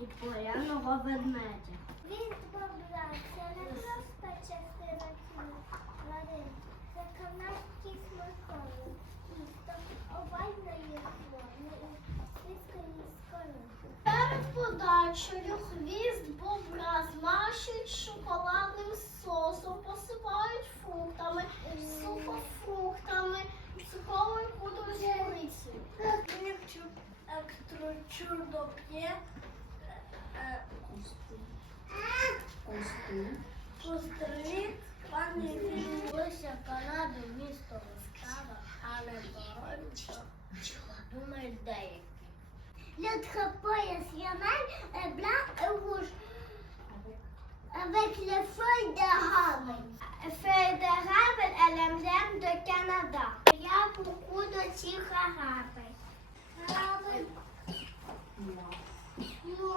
і поляного ведмедя. Він це не просто частина тварин, це канадський смаковий, тісто овальної форми і слизької скори. Перед подачею хвіст бобра змащують шоколадним сосом, посипають фруктами, сухофруктами, цукровою пудрою з корицею. Якщо чудо п'є, Костри, пані Вілися Канаду, місто Вистава, але боротьба думають деякі. Le drapeau national est blanc et rouge avec les feuilles de rame. Feuilles de rame est l'emblème de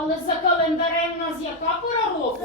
але за календарем нас яка пора року?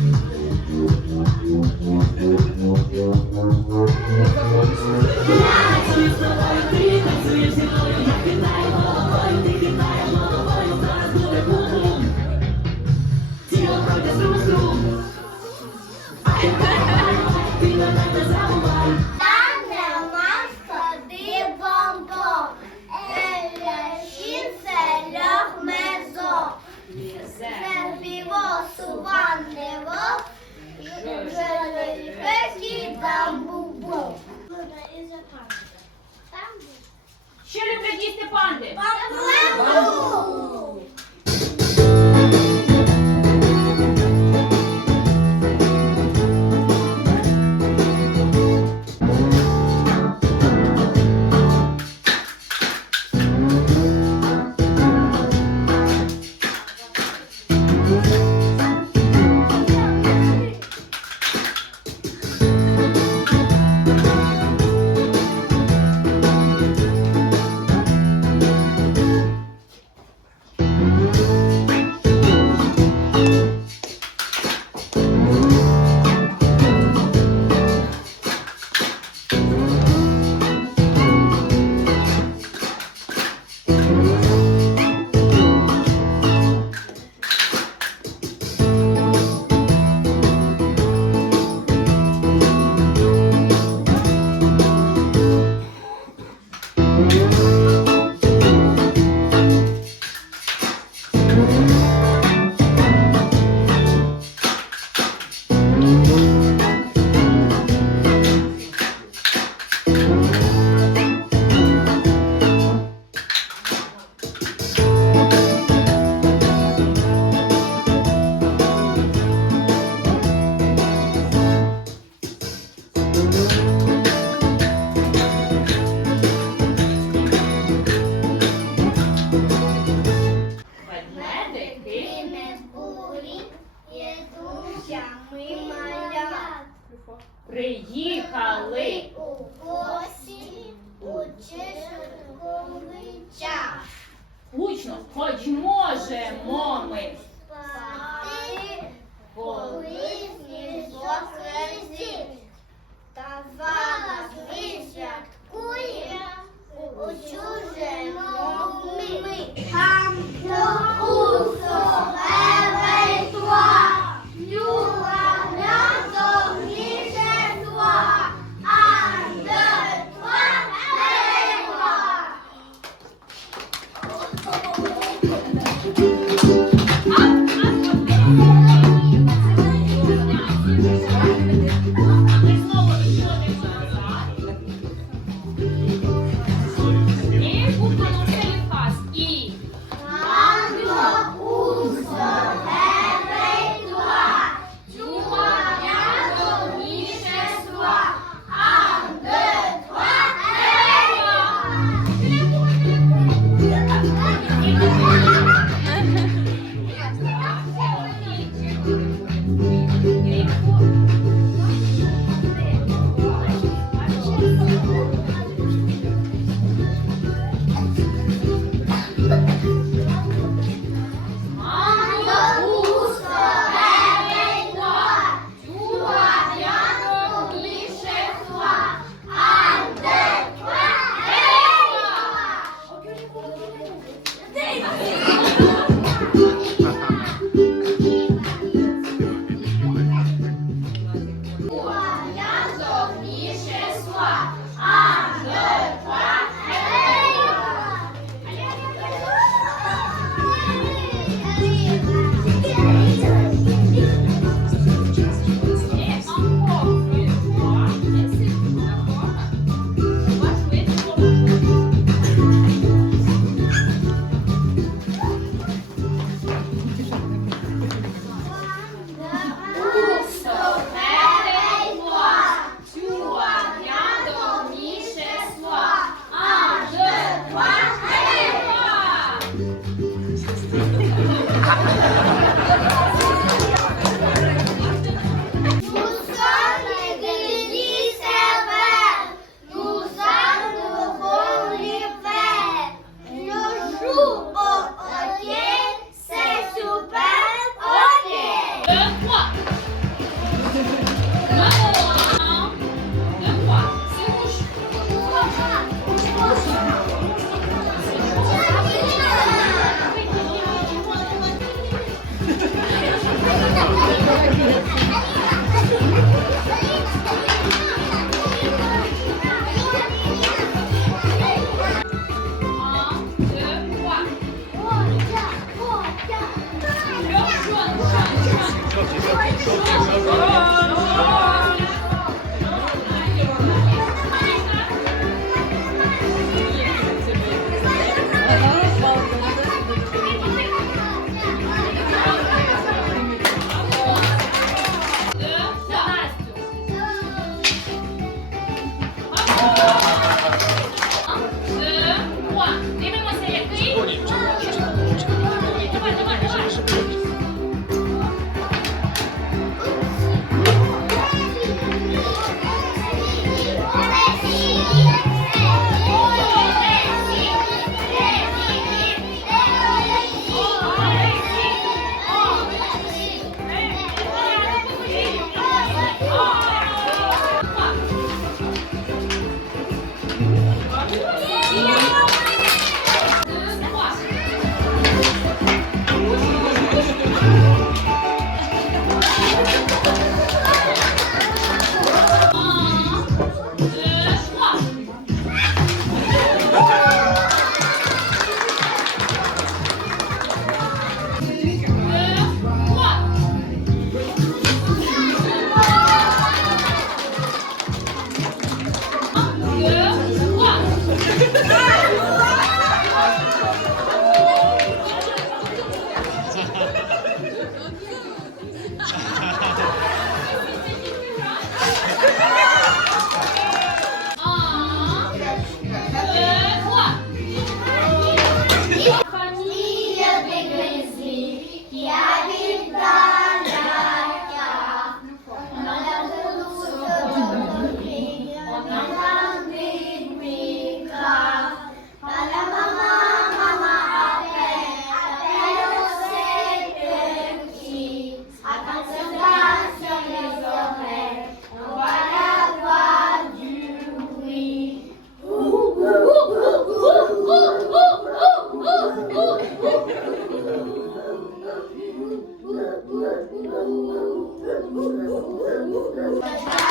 Thank you.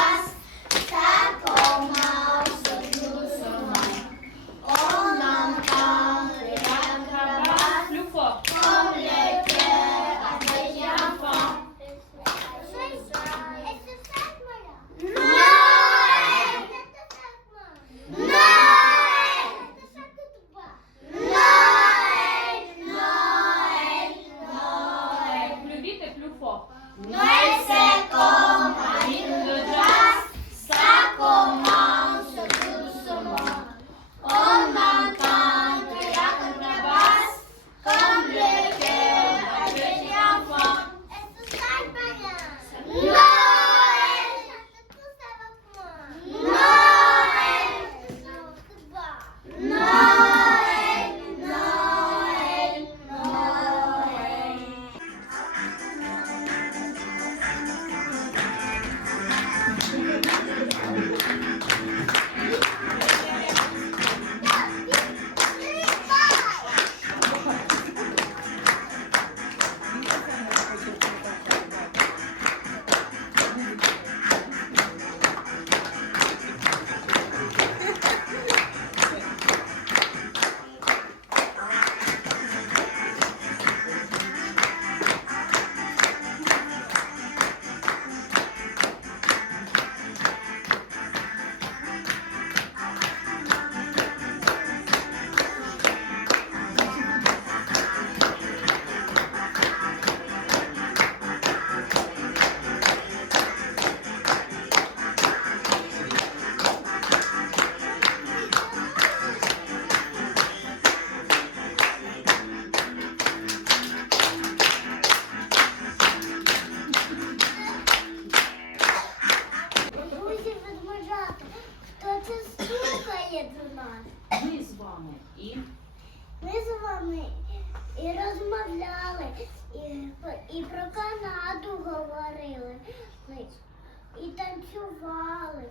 малювали,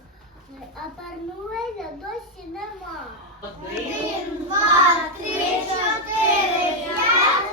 а парнули досі нема. Один, два, три, чотири, п'ять.